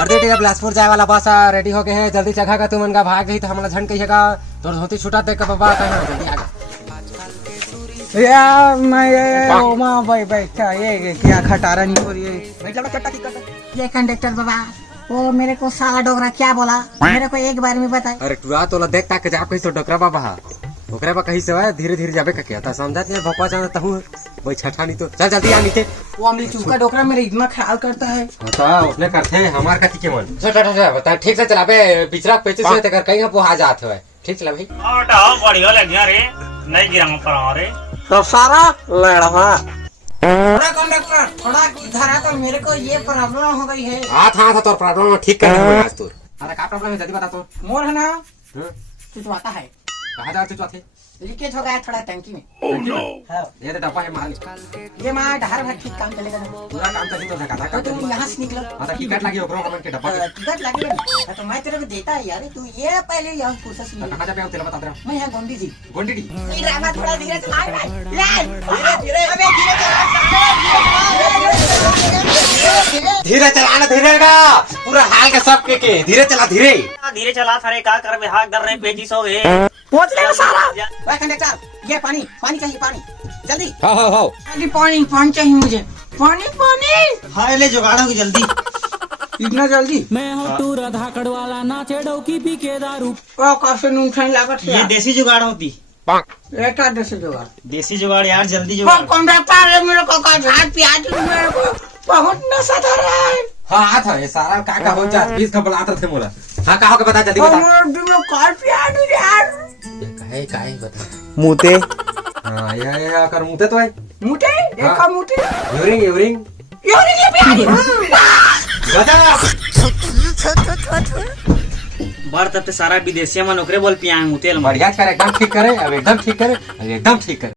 अर्धे टिकट बिलासपुर जाए वाला बस रेडी हो गए है, जल्दी जगह का तुमन का भाग गई तो हमला झन कहिएगा तोर धोती छुटा दे के बाबा कहां जल्दी आ यार मैं ओमा भाई क्या ये क्या खटारा नहीं हो रही है। बैठ जा चट्टा टिकट। ये कंडक्टर बाबा वो मेरे को साला डोगरा क्या बोला, मेरे को एक बार में बताए। अरे टुरा तोला देख ताक जा कहीं तो डोकरा बाबा ओकरे बा कहीं से है धीरे धीरे जाबे का क्या था समझत नहीं भोपा जाना तहु भाई छठा नहीं तो चल जल्दी आ नीचे। वो अमली चुका डोकरा मेरे इतना ख्याल करता है। बता उसने करते हमार कति के मन छठा बता ठीक से चलाबे पिछरा पेचे से तेकर कहीं पोहा जात है ठीक चला भाई। आटा बढ़िया लग गया रे नहीं गिरा पर रे तो सारा लड़वा थोड़ा कंडक्टर थोड़ा इधर आ तो मेरे को ये प्रॉब्लम हो गई है। हाथ तोर प्रॉब्लम ठीक कर दूंगा आज तोर। अरे का प्रॉब्लम है जल्दी बता तो। मोर है ना हां चुचवाता है, कहां जा चुचवाते लीकेज हो गया थोड़ा टंकी में। हाँ, ये तो डब्बा है माल ये माँ ढार भर ठीक काम चलेगा ना। पूरा काम चली तो धक्का धक्का तो तुम यहाँ से निकलो। हां तो टिकट लगी ओकरो कमन के डब्बा टिकट लगेगा ना तो मैं तेरे को देता है यार, तू ये पहले यहाँ फुर्सत से कहां जा पे तेरा बता दे मैं यहाँ गोंडी जी गोंडी ये ड्रामा थोड़ा धीरे चला धीरे धीरे अबे धीरे चलाना धीरे का पूरा हाल के सब के धीरे चला धीरे धीरे चला सारे का कर हाथ डर रहे पेचिस हो गए पहुंच लेगा सारा। ओए कंडक्टर ये पानी पानी चाहिए पानी जल्दी। हो पानी पानी चाहिए मुझे पानी पानी। हाँ ले जुगाड़ो की जल्दी इतना जल्दी। मैं हो टूरा धाकड़ वाला नाचे डौकी पी के दारू। कैसे नून खाने लागत ये देसी जुगाड़ होती एक आध से जुगाड़ देसी जुगाड़ यार जल्दी जुगाड़। कंडक्टर मेरे को झाड़ प्याज मेरे को बहुत नशा धर रहा है। हां हाथ है सारा का हो जा 20 का बुलाता थे मोला। हां का हो के बता जल्दी बता मेरे काल प्याज यार काहे बता मुते हां ये कर मुते तो है मुटे देखा मुटे यूरिंग ये प्याज बता बार तब सारा विदेशी मन ओकरे बोल पिया मुतेल बढ़िया करे एकदम ठीक करे अब एकदम ठीक करे एकदम ठीक करे।